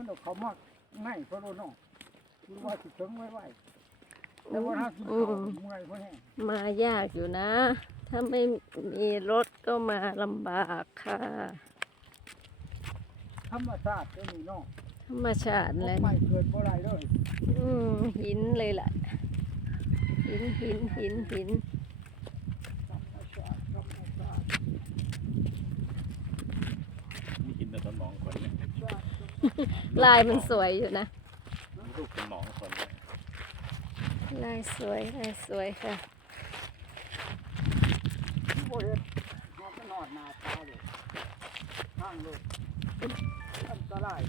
พิ่นเอาเขามาง่ายเพราะโลน้องคือว่าสิถึงไว้ไว้แต่ว่าถ้ากินอืข้าวมเมื่อยเพราะแห้งมายากอยู่นะ ถ้าไม่มีรถก็มาลำบากค่ะ ธรรมชาติก็นี่น้องธรรมชาติพวเลกยไม้เกิดบ่ได้เลยอืมหินเลยล่ะ หินหินหินหินธรรมชาติธรรมชาติมีหินในสมองคนเนี่ย ชาติ ลายมันสวยอยู่นะมีรูปสมองคนเนี่ยลายสวยลายสวยค่ะบ่เฮ็ดนอนก็นอนหน้าตาเลยทางเลยอันตราย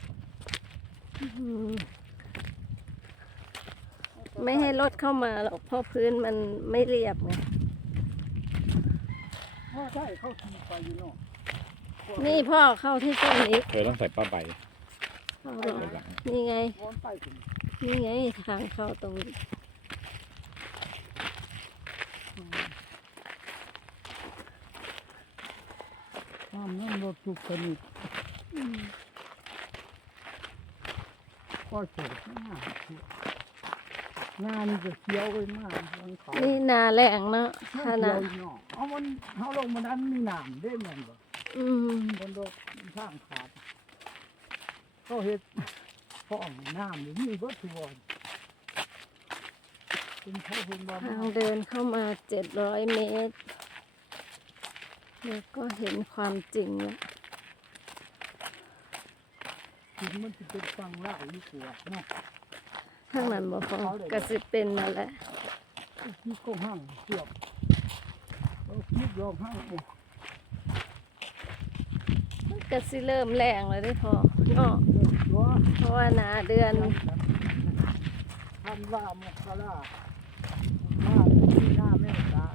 อืมไม่ให้รถเข้ามาหรอกเพราะพื้นมันไม่เรียบไง พ่อใช่เขาขี่ไปอยู่เนาะ นี่พ่อเข้าที่ต้นนี้ เออต้องใส่ผ้าใบ เข้าไว้หลังนี่ไงวนไปถึงนี่ไงทางเข้าตรงนี้น้ำนั่นรถทุกชนิดอืมก็เกิดหน้าหน้านี่จะเขียวไปมากมันเขานี่นาแรงเนาะเขีถ้านายวอยู่เนาะเอามันเขาลงมานั้นมีน้ำได้แม่นบ่อืมบนโลกทางขาด เขาเฮ็ดฟ้องน้ำอยู่นี่เบิดทุกวันเป็นเขาเพิ่นบ่ทางเดินเข้ามาเจ็ดร้อยเมตรแล้วก็เห็นความจริงแล้วถึงมันจะเป็นฟังเล่าอยู่กว่าเนาะข้างนั้นบ่พอกระสิเป็นนั่นแหละที่ก็ห้างเสือกเอาคิดยอมห้างเนี่ยกระสิเริ่มแรงเลยได้อพอเนาะ เพราะว่านาเดือนท่านว่ามกรามาที่หน้าแม่ตา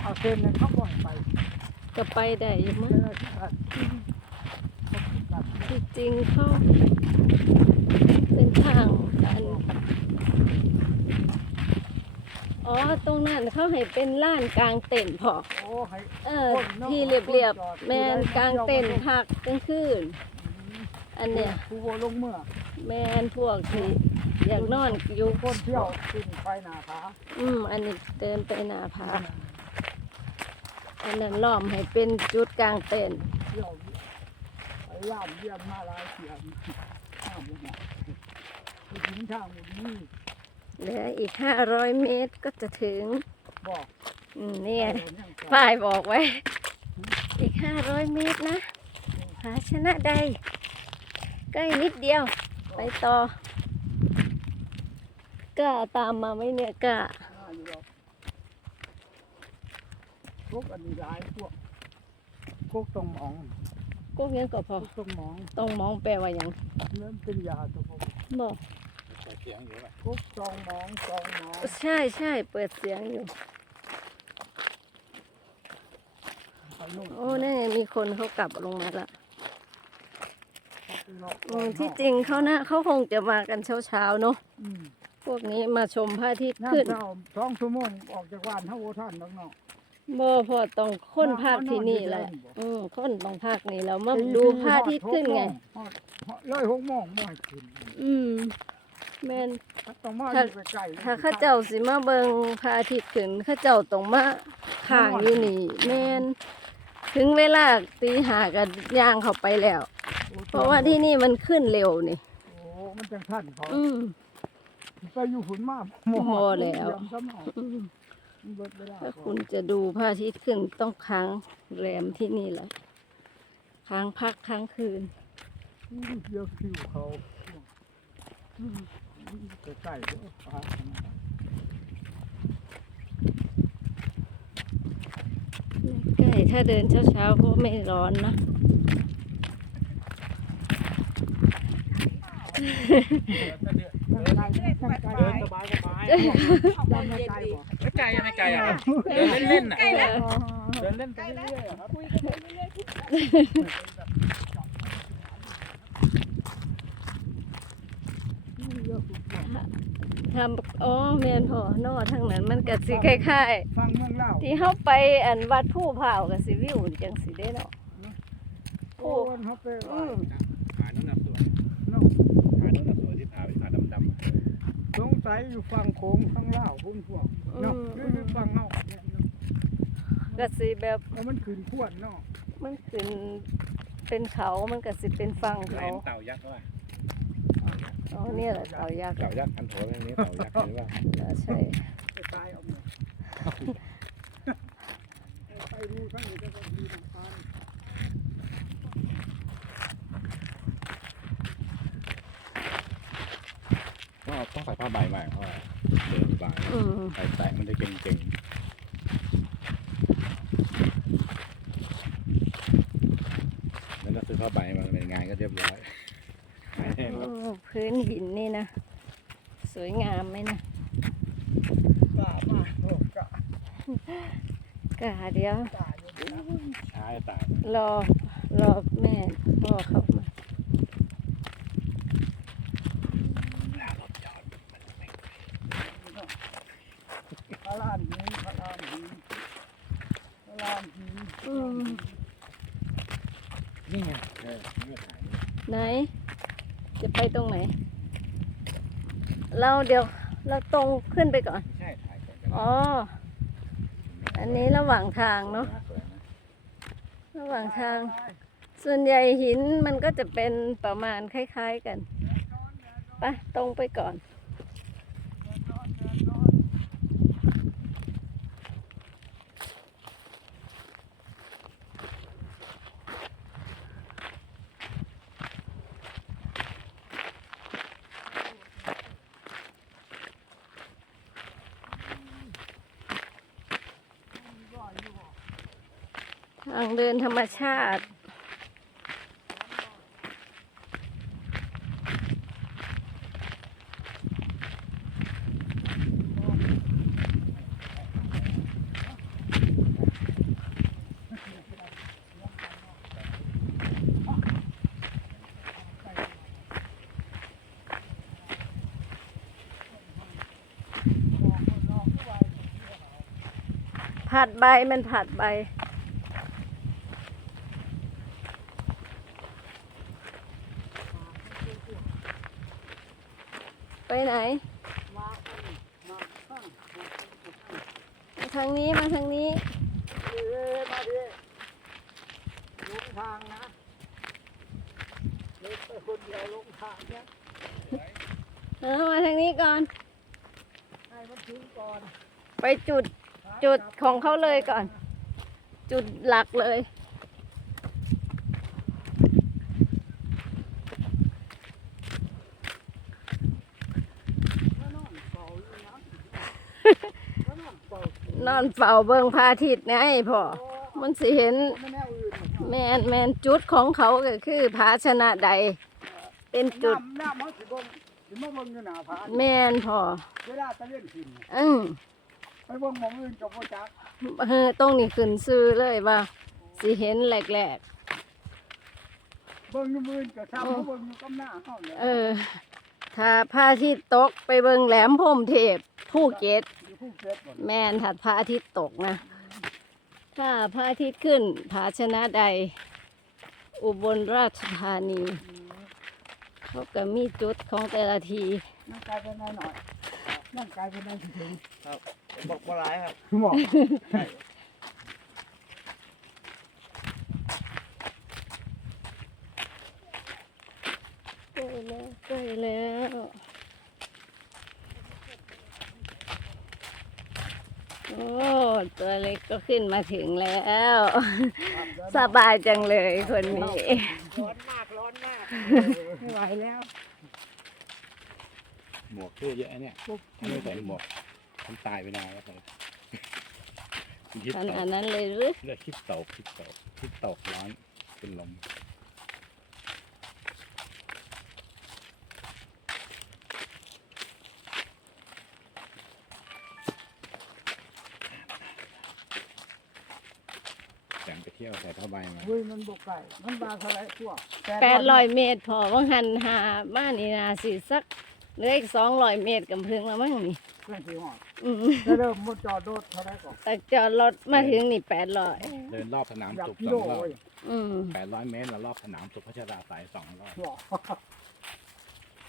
เอาเส้นนั้นเขาบ่อยไปก็ไปได้อยู่มั้งที่จริงเขาเป็นทางอันอ๋อ ตรงนั้นเขาให้เป็นล้านกลางเต็นท์พอโอ้ให้เออ ที่เรียบๆ แมนกลางเต็นท์พักกลางคืน อันเนี้ยผู้ว่าลงเมื่อแมนพวกที่อยากนอนอยู่คนเที่ยวขึ้นไปหนาขาอืมอันนี้เดินไปหนาผาอันนั้นล้อมให้เป็นจุดกลางเต็นท์เที่ยวไปย่ามเยี่ยมมาหลายเสียงข้ามลงมาไปถึงทางหมดนี้เหลืออีกห้าร้อยเมตรก็จะถึงบอกอืมเนี่ยเอาอย่างนั้นป้ายบอกไว้ อีกห้าร้อยเมตรนะหาชนะใดใก ล้นิดเดียว ไปต่อกล้าตามมาไหมเนี่ยกล้าง่ายอยู่หรอกพวกอันนี้หลายพวกพวกตรงหมองกุ๊กยังก็พพอวกตรงหมองต้องมองแปลว่าอย่างเริ่มเป็นยาตัวพวกบอกใส่เสียงอยู่ป่ะพวกตรงหมองตรงหมองใช่ใช่เปิดเสียงอยู่ ไปนู่นโอ้นี่นไงมีคนเขากลับลงมาละเลาะ อืมที่จริงเขานะเขาคงจะมากันเช้าเช้าๆเนาะอืมพวกนี้มาชมพระอาทิตย์น้ำขึ้นเจ้าสองชั่วโมงออกจากบ้านเท่าโอท่านน้องบ่พอต้องค้นภาคที่นี่แหละอืมค้นต้องภาคนี้แล้วมาดูพระอาทิตย์ขึ้นไงเลยหกโมงบ่ให้ขึ้นอืมแม่น ต้องมาอถ้ายู่ใกล้ๆถ้าเข้าเจ้าสิมาเบิงพระอาทิตย์ขึ้นเข้าเจ้าต้องมาข้างอยู่นี่แม่นถึงเวลาตีหากันย่างเข้าไปแล้ว เพราะว่าที่นี่มันขึ้นเร็วนี่ โอ้มันจังท่านเขาอืม ไปอยู่ฝุ่นมากพอแล้วเตรียมซ้ำเอาอืมมันเบิดเวลาถ้าคุณจะดูพระอาทิตย์ขึ้นต้องค้างแรมที่นี่แหละค้างพักค้างคืนอืมเยอะคิวเขาอืมใกล้ๆเด้อฟ้าใกล้ถ้าเดินเช้าๆก็ไม่ร้อนนะ เดินไกลเดินไกลเดินสบายสบายเดินไม่ไกลบ่ไม่ไกลไม่ไกลอะเดินเล่นๆอะอ๋อเดินเล่นไปเรื่อยๆอะครับเยอะฝุ่นมากทำอ๋อแมนพอนอทางนั้นมันก็สิคล้ายฟังเมืองเล่าๆที่เฮาไปอันวัดผู้เผากับสิวิวจังสิได้เนาะโอ้ยเขาไปอืม หาน้ำหนักตัว เนาะ ไกลอยู่ฝั่งโค้งข้างล่าวพุ่งพวกเนาะหรือฝั่งเฮาเนี่ยเนาะก็สิแบบแล้วมันขึ้นพวนเนาะมันขึ้นเป็นเขามันก็สิเป็นฝั่งไหลเขามันเต่ายักษ์ว่าอ๋อเนี่ยแหละเต่ายักษ์เต่ายักษ์อันโถเรื่องนี้เต่ายักษ์หรือว่าใช่ไปตายเอาหมดไปดูข้างนี้ก็ดีทางการ ก็ต้องใส่ผ้าใบมาเพราะว่าเดินบาย อืม ใส่แตะมันจะเก่งๆแล้วก็ซื้อผ้าใบมาเป็นงานก็เรียบร้อยหายแห้ง โอ้ แล้ว พื้นหินนี่นะ สวยงามไหมนะกล้ามากโอ้กล้ากะเดียวกล้าอยู่นะช้าจะตายรอ รอแม่พ่อเข้ามา พระลานหินพระลานหินพระลานหินอืม นี่ไงเออนี่ก็ถ่ายนี่ไหน จะไปตรงไหน เราเดี๋ยวเราตรงขึ้นไปก่อนไม่ใช่ถ่ายก่อนกันอ๋อ อันนี้ระหว่างทางเนาะ สวยนะระหว่างทาง ส่วนใหญ่หินมันก็จะเป็นประมาณคล้าย ๆกัน ไปตรงไปก่อน ทางเดินธรรมชาติ ผัดใบมันผัดใบ ไปไหนมามาข้างมาทางนี้มาทางนี้เอ้ยมาดิลงทางนะเล็กไปคนเดียวลงทางเนี่ยเออมาทางนี้ก่อน ให้มันถึงก่อน ไปจุดจุดของเขาเลยก่อน จุดหลักเลย มานอนเฝ้าอยู่นะมานอนเฝ้าน อนเฝ้าเบิ่งพระอาทิตย์ไงพ่อมันสิเห็นไม่แน่อื่นหรอกแมนแมนจุดของเขาก็คือภาชนะใด เป็นจุดน้ำน้ำเขาสิเบิ่งสิมาเบิ่งอยู่หน้าผาแมนพ่อเวลาตะเล่นขึ้นอืมไปเบิ่งหมองอื่นกับพ่จักเออตรงนี้ขึ้นซื้อเลยว่าสิเห็นแหลกเบิ่งอยู่มืออื่นกับซ้ำเขาเบิ่งอยู่กับหน้าเขาเนี่ยๆเออ ถ้าพระอาทิตย์ตกไปเบิ่งแหลมพรหมเทพภูเก็ตอยู่ภูเก็ตบ่ แม่นถัดพระอาทิตย์ตกนะ ถ้าพระอาทิตย์ขึ้นภาชนะใด อุบลราชธานีเขาก็มีจุดของแต่ละทีนั่งกายเป็นนายหน่อยนั่งกายเป็นนายถึงบอกว่าร้ายครับบอกใกล้แล้วใกล้แล้วโอ้ตัวเล็ กก็ขึ้นมาถึงแล้ว สบายจังเลยคนนี้ ร้อนมากร้อนมากไม่ไหวแล้วหมวกเสื้อเยอะเนี่ยถ้าไม่ใส่หมวกฉันตายไปนานแล้วครับคิดขตนาดกนั้นเลยหรือ เลือดคิดตกคิดตกคิดตกร้อนเป็นลม แสงไปเที่ยวใส่ผ้าใบมาเฮ้ยมันบกไก่มันบาเท่าไรพวกแปดร้อยเมตรพอว่างหันหาบ้านนี่นาสิสักเหลืออีกสองร้อยเมตรกับเพึงแล้วมั้งนี่เพื่อนสี่หอดอืมจะเริ่มมุดจอดรถเท่าไรก่อนแต่จอดรถมาถึงนี่แปดร้อยเดินรอบสนามอยากสุขกิสโลองรอบเว้ยอืมแปดร้อยเมตรแล้วรอบสนามสุขพัชราสายสองรอบบอก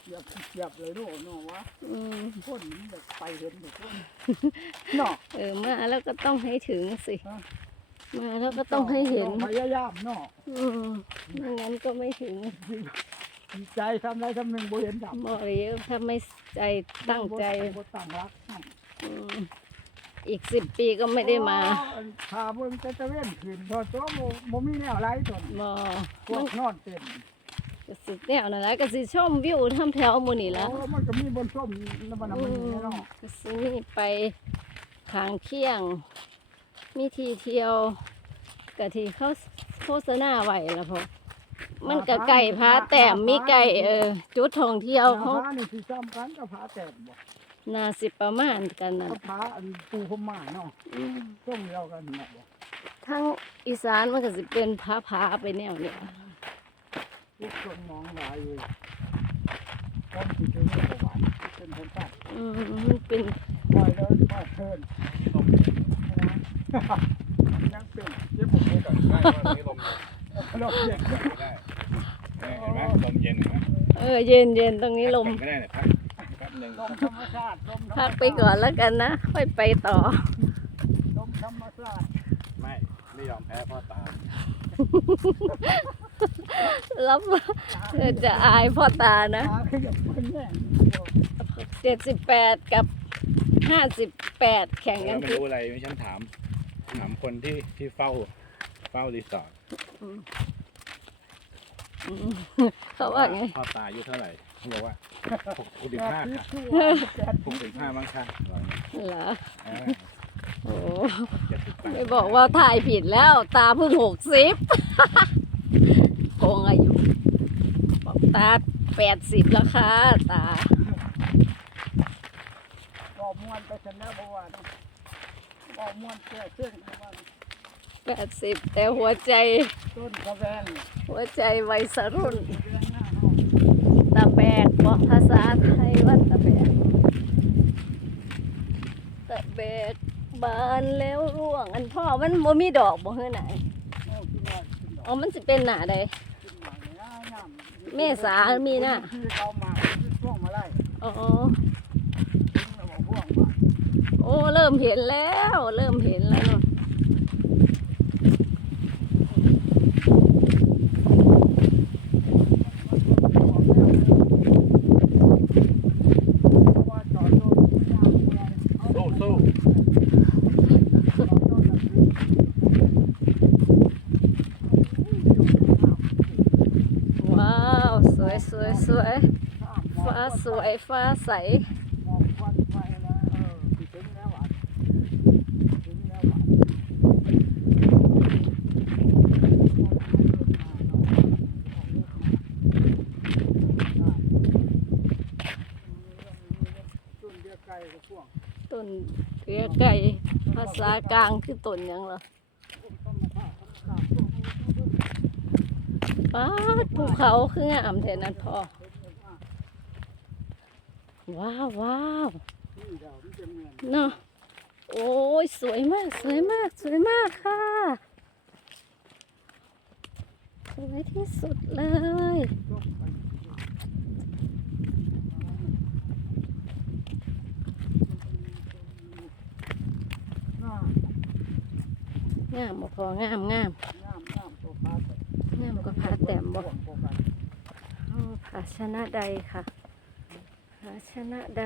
เหยียบเหยียบเลยลูกเนาะวะอืมคนมันแบบไปเห็นทุกคนเนาะ เออมาแล้วก็ต้องให้ถึงสิฮะ มาแล้วก็ต้องให้เห็น พยายามเนาะอืมไม่งั้นก็ไม่ถึงดีใจทำไรทำหนึ่งบ่เห็นดับบอกเลยถ้าไม่ใจตั้งใจบ่ตั้งรักเนาะอืมอีกสิบปีก็ไม่ได้มาอ๋อพาเบิ่งแต่ตะเว้นขึ้นพอตัวบ่บ่มีแนวไรตนบอพวมันกนอนเต็มก็สิแนวนั่นแหละก็สิชมวิวทำแถวหมู่นี่ละโอ้มันก็มีบนส้มแล้วมันอืมันมนี่เนาะก็สิมีไปทางเที่ยง มีที่เที่ยวกะที่เขาโฆษณาไว้แล้วพอมันก็ไก่พาแต้มมีไก่เออจุดท่องเที่ยวเขาผานี่สิซ้ำกันกับผาแต้มบ่น่าสิประมาณกันนั่นกับผาอันปูพม่าเนาะอืมส้มเดียวกันเนาะบ่ทั้งอีสานมันก็สิเป็นผาผาๆไปแนวเนี่ยลูกคนมองหลายอยู่ต้นสิถึงบ่หวานเป็นคนตัดอืมมันเป็นปล่อยเลยปล่อยเทิน ยังเป็นเจ็บปวดก่อนได้ว่านี้ลมเย็นเราเจ็บได้เห็นไหมลมเย็นเห็นไหมเออเย็นเย็นๆตรงนี้ลมก็ได้เนี่ยพักแป๊บหนึ่งลมธรรมชาติลมธรรมชาพักติไปก่อนแล้วกันนะค่อยไปต่อลมธรรมชาติไม่ไม่ยอมแพ้พ่อตารับเธอจะอายพ่อตานะตาขยับมันแย่งเจ็ดสิบแปดกับห้าสิบแปดแข่งกัเรานไม่คือรู้อะไรไม่ฉันถาม ถามคนที่ที่เฝ้าเฝ้ารีสอร์ทอืมเขาว่าไงพ่อตาอายุเท่าไหร่เขาบอกว่าหกสิบห้าค่ะชั่วแปดหกสิบห้ามั้งค่ะเหรออ่าโอ้เจ็ดสิบแปดไม่บอกว่าถ่ายผิดแล้ว ตาเพิ่งหกสิบโกงอายุบอกตาแปดสิบแล้วค่ะตาก็ม้วนไปชนะบ่ว่าเนาะ ก็ม้วนแก่เส้นบ่ว่าแปดสิบแต่หัวใจ ต้นกระแวนหัวใจวัยรุ่นเดือนหน้าเฮาตะแบกบอกภาษาไทยว่าตะแบกตะแบกบานแล้วร่วง อันพ่อมันบ่มีดอกบ่เฮือไหนโอ้คิดว่าขึ้นดอกอ๋อมันสิเป็นหน้าใด ขึ้นมาเนี่ยงามเมษามีน่ะที่เขามาขึ้นช่วงมาไล่อ๋อ ถึงแล้วบอกพวกมา โอ้เริ่มเห็นแล้ว เริ่มเห็นแล้วเนอะว่าจอดรถยางอะไรเอาสู้สู้จอดรถแบบนี้ว้าว สวยสวยสวยข้ามมองฟ้าสวยฟ้าใส มองควันไฟแล้วเออถึงแล้วอะถึงแล้วอะ ต้นเดียวไก่กับพวก ต้นเกลือไก่ ภากลางคือต้นยังเหรอป้าภูเขาคืองามแท้นั้นพอว้าวว้าวน้อนเนาะโอ้ย สวยมาก สวยมาก สวยมากค่ะ สวยที่สุดเลย ต้มไปน้ำ งามบ่พองามงามน้ำน้ำตัวปลาตัวงามก็ผาแต้มบ่พวกกันอ๋อผาชนะใดค่ะผาชนะใด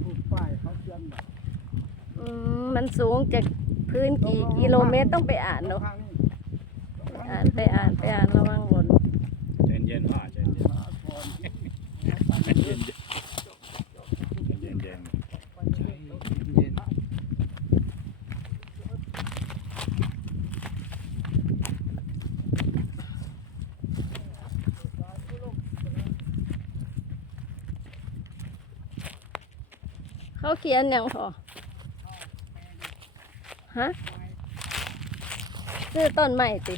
ปลูกป้ายเขาเขียนแบบอืมมันสูงจากพื้นกี่กิโลเมตรต้องไปอ่านเนาะทางนี้อ่านไปอ่านไปอ่านระวังหล่นใจเย็นๆพ่อใจเย็นมาก่อนๆใจเย็นๆใจเย็นๆใจเย็น เขาเขียนอย่างพอฮะซื้อต้นใหม่ติ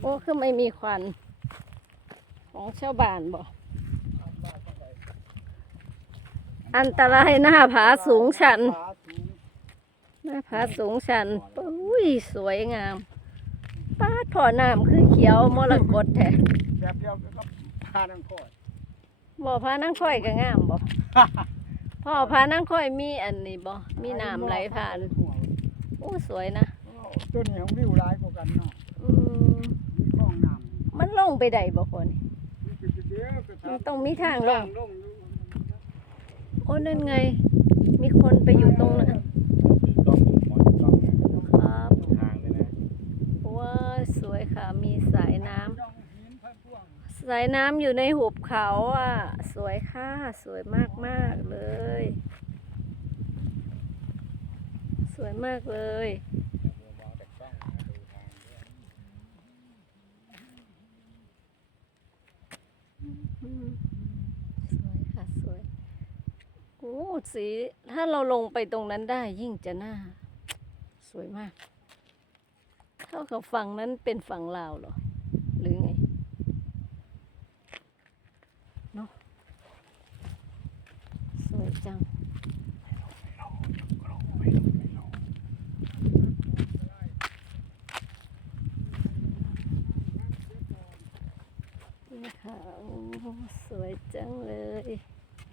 โอ้คือไม่มีควัน ของชาวบ้านบ่ๆอันตรายหน้าผาสูงชัน หน้าผาสูงชันอุ้ย สวยงาม พอน้ำคือเขียวมรกตแท้แบบเดียวกับผานังคอยบ่พานั่งค่อยก็งามบ่พ่อพานั่งค่อยมีอันนี้บ่มีน้ำไหลผ่านอู้สวยนะตัวนี้ของวิวร้ายกว่ากันเนาะอืมมีคลองน้ำมันลงไปได้บ่พ่อนี่เดี๋ยวก็มันต้องมีทางลงลงอยู่โอ้นั่นไง มีคนไปอยู่ตรงนั้น ต้องหมอนต้องนะครับ ทางเลยนะ ว้าสวยค่ะ มีสายน้ำ ย่องหินพันพวง สายน้ำอยู่ในหุบเขาอะ สวยค่ะ สวยมากมากเลย สวยมากเลยสวยค่ะ สวยโอ้สีถ้าเราลงไปตรงนั้นได้ยิ่งจะน่า สวยมาก เท่ากับฝั่งนั้นเป็นฝั่งลาวเหรอ หรือไง เนาะสวย จัง นี่ค่ะโอ้สวยจังเลย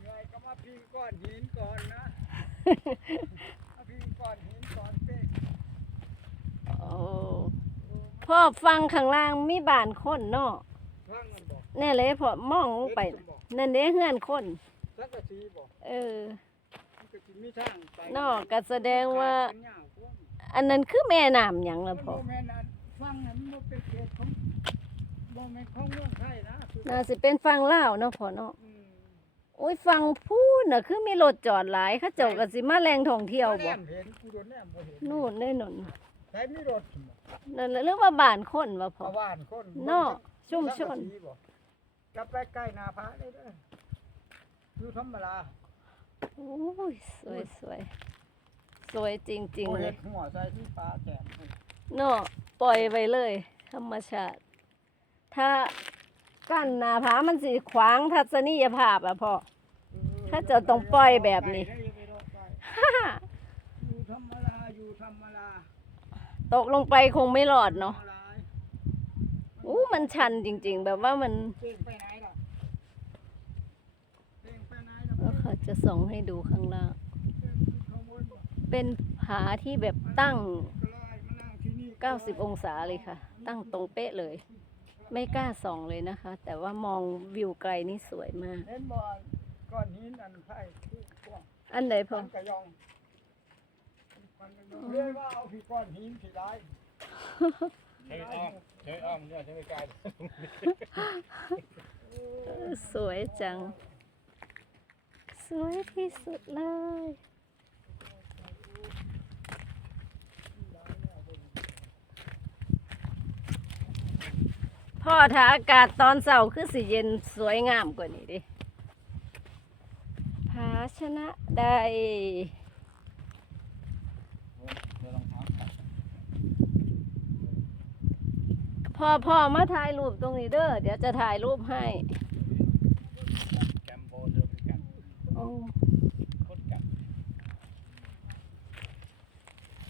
ยายก็มาพิงก้อนหินก่อนนะ มาพิงก้อนหินก่อนเป๊กโอ้พ่อฟังข้างล่างมีบ้านคนเนาะข้างมันบอกแน่เลยพอมองลงไป นั่นเด้เฮือนคน สักกะสีบอกเออมันก็สิมีทางไปเนอกก็แสดงว่าเป็นย่างพวกอันนั้นคือแม่น้ำหยังมัละนพ่อบ่แม่นอันฟังนั้นมันบ่เป็นเขตของบ่แม่นของเมืองไทยนะคือน่าสิเป็นฟังลาวเนาะพ่อเนาะอืมโอ้ยฟังพูดน่ะคือมีรถจอดหลายเขาเจ้าก็สิมาแรงท่องเที่ยวแนบ่มเห็นกูโดนแนมบ่เห็นนู่นได้นนใช้มีรถบ่นั่นแหละเรื่องว่าบ้านคนว่าพ่อ ชาวบ้านคนเนอกชุมชน สักกะสีบ่จะไปใกล้นาพระได้เด้อ อยู่ธรรมดาโอ้ยสวยสวยสวยจริงบ่ๆเลเฮ็ยดหัวใส่ที่ปลาแก่นพุ่นเนาะปล่อยไปเลย ธรรมชาติ ถ้ากั้นหนาผามันสิขวางทัศนียภาพอะพ่อ ถ้าจะต้องปล่อยแบบนี้ฮ่าอยู่ธรรมดาอยู่ธรรมดาตกลงไปคงไม่รอดเนาะธรรมดอู้มันชันจริง ๆ แบบว่ามัน เก่งไปไหนล่ะเก่งไปไหนล่ะ แล้วเขา จะส่องให้ดูข้างล่างเก่งข้างบนบ่เป็นผาที่แบบตั้งก็ลอยมานั่งที่นี่90 องศาเลยค่ะ ตั้งตรงเป๊ะเลย ไม่กล้าส่องเลยนะคะ แต่ว่ามองวิวไกลนี่สวยมาก เห็นบ่ก้อนหินอันไผ่คือพวกอันไหนพ่อมันกระยองมันกระยองเรียกว่าเอาพี่ก้อนหินพี่ร้ายใช้อ้อมใช้อ้อมเนี่ยใช้ไม่กล้าเออสวยจังส วยที่สุดเลย พ่อถ้าอากาศตอนเสาร์คือสิเย็นสวยงามกว่านี้ดิภาชนะใดเดี๋ยวรองเท้าตัดพ่อพ่อมาถ่ายรูปตรงนี้เด้อ เดี๋ยวจะถ่ายรูปให้ แกมโบเดิมกัน โอ้โคตรกัด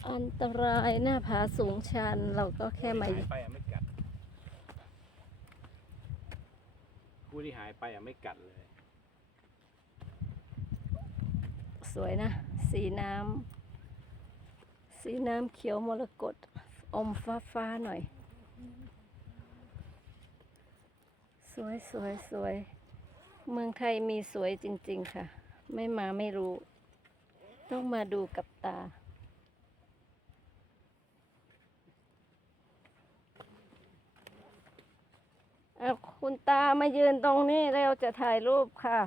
อันตรายหน้าผาสูงชัน เราก็แค่มาหายไปอะไม่กัดผู้ที่หายไปอะไม่กัดเลย สวยนะ สีน้ำสีน้ำเขียวมรกตอมฟ้าฟ้าๆหน่อย สวยสวยสวย เมืองไทยมีสวยจริง ๆ ค่ะ ไม่มาไม่รู้ ต้องมาดูกับตา เอาคุณตามายืนตรงนี้แล้วจะถ่ายรูปค่ะ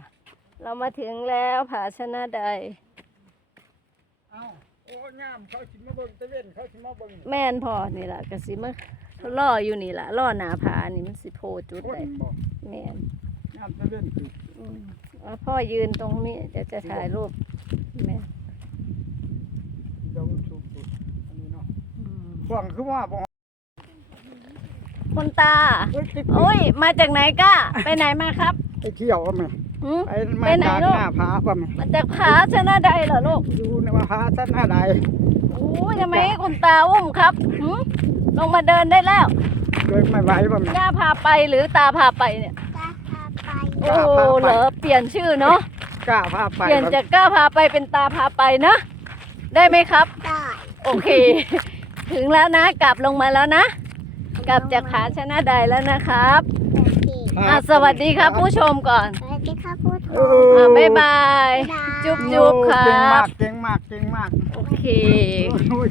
เรามาถึงแล้วผาชนะใด เอ้าโอ้งามเขาสิมาเบิ่งตะเวนเขาสิมาเบิ่งแม่นพอนี่ล่ะกะสิมาล่ออยู่นี่ล่ะล่อหนาผานี่มันสิโพจุดคนใดบ่แม่นงามตะเวนคืออืมเอา พ่อยืนตรงนี้เดี๋ยวจะถ่ายรูปแม่นเดี๋ยวสูบสุดอันนี้เนาะอืมหวังคือว่าบ่คุณตา เฮ้ยติดโอ้ย มาจากไหนก้า ไปไหนมาครับไอ้เที่ยวก็แม่อหืมไปไปมาไหนจากลูก หน้าผาป่ะแม่มาจากผาชนะใดเหรอลูกอยู่ในว่าผาสั้นหน้าใดโอ้ยทำไมให้คุณตาอุ้มครับหืมลงมาเดินได้แล้วเดินไม่ไหวป่ะแม่ ย่าพาไปหรือตาพาไปเนี่ยกล้าโอ้พาไปเหรอเปลี่ยนชื่อเนาะกล้าพาไปเปลี่ยนจากกล้าพาไปเป็นตาพาไปนะ ได้ไหมครับ ได้โอเค ถึงแล้วนะ กลับลงมาแล้วนะ กลับจากผาชนะใดแล้วนะครับโอเคอะสวัสดีครับผู้ชมก่อนสวัสดีครับผู้ชเอมออะบ๊ายบายบ๊ายบาย จุ๊บจุ๊บครัเก่งมาบกเก่งมากเก่งมากโอเคโอ้ย